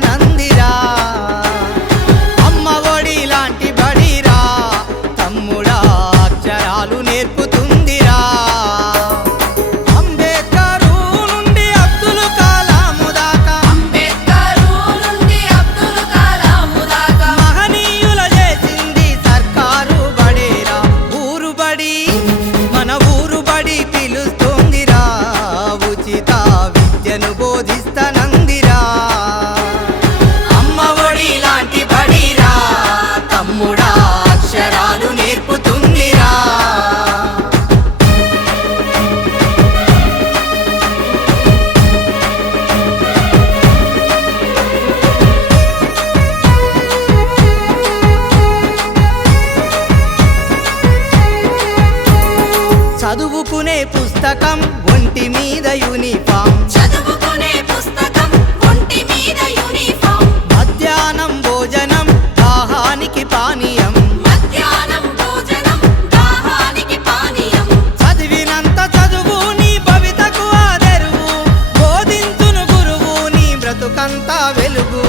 బోధిస్తనందిరా అమ్మ ఒడి లాంటి బడిరా తమ్ముడా అక్షరాలు నేర్పుతుందిరా అంబేద్కరు నుండి అబ్దుల్ కలాము దాకా మహనీయుల చేసింది సర్కారు బడేరా ఊరు బడి మన ఊరు బడి పిలుస్తుందిరా ఉచిత విద్యను బోధిస్తనందిరా అమ్మ ఒడి లాంటి బడిరా తమ్ముడా అక్షరాలు నేర్పుతుందిరా చదువుకునే పుస్తకం ఒంటి మీద యూనిఫామ్ మధ్యాహ్నం భోజనం దాహానికి పానీయం చదివినంత చదువు నీ భవితకు ఆదరువు బోధించును గురువు నీ బ్రతుకంతా వెలుగు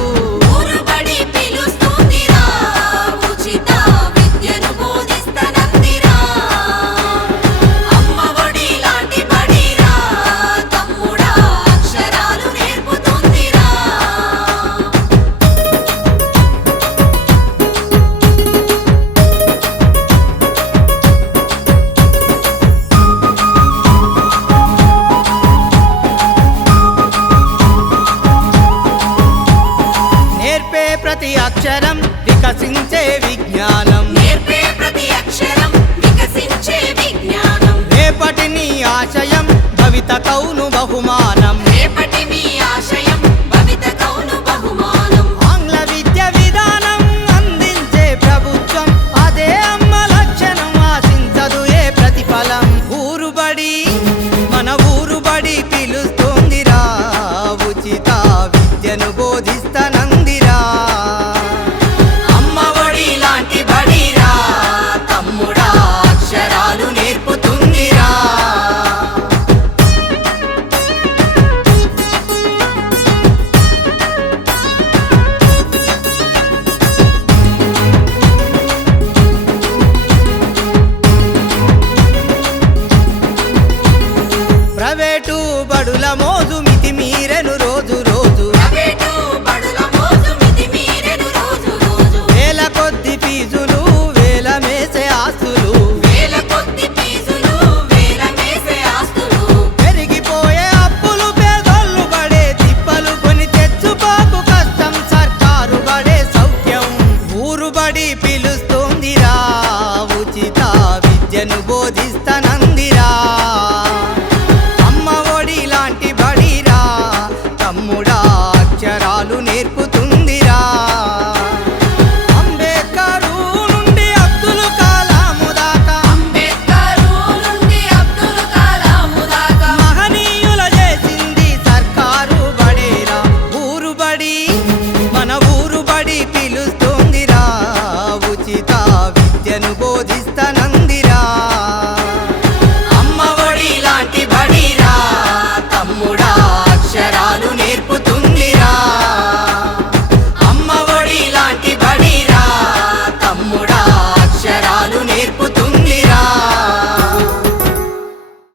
నేర్పే ప్రతి అక్షరం వికసించే విజ్ఞానం రేపటి నీ ఆశయం భవిత కౌను బహుమానం ఆంగ్ల విద్య విధానం అందించే ప్రభుత్వం అదే అమ్మ లక్షణం ఆశించదు ఏ ప్రతిఫలం ఊరు బడి మన ఊరు బడి పిలుస్తుందిరా ఉచిత విద్యను బోధిస్తనందిరా అమ్మ ఒడి లాంటి బడిరా తమ్ముడా అక్షరాలు నేర్పుతుందిరా ప్రైవేటు బడుల మోజు మితి మీరెను రోజు రోజు వేల కొద్ది ఫీజులు వేల మేసే ఆస్తులు పెరిగిపోయే అప్పులు పేదోళ్ళు పడే తిప్పలు కొని తెచ్చుకోకు కష్టం సర్కారు బడే సౌఖ్యం ఊరు బడి పిలుస్తుందిరా ఉచిత విద్యను బోధిస్తనందిరా అమ్మ ఒడి లాంటి బడిరా తమ్ముడా అక్షరాలు నేర్పుతుందిరా అంబేద్కరు నుండి అబ్దుల్ కలాము దాకా మహనీయుల చేసింది సర్కారు బడేరా ఊరు బడి మన ఊరు బడి పిలుస్తుందిరా ఉచిత విద్యను బోధిస్తనందిరా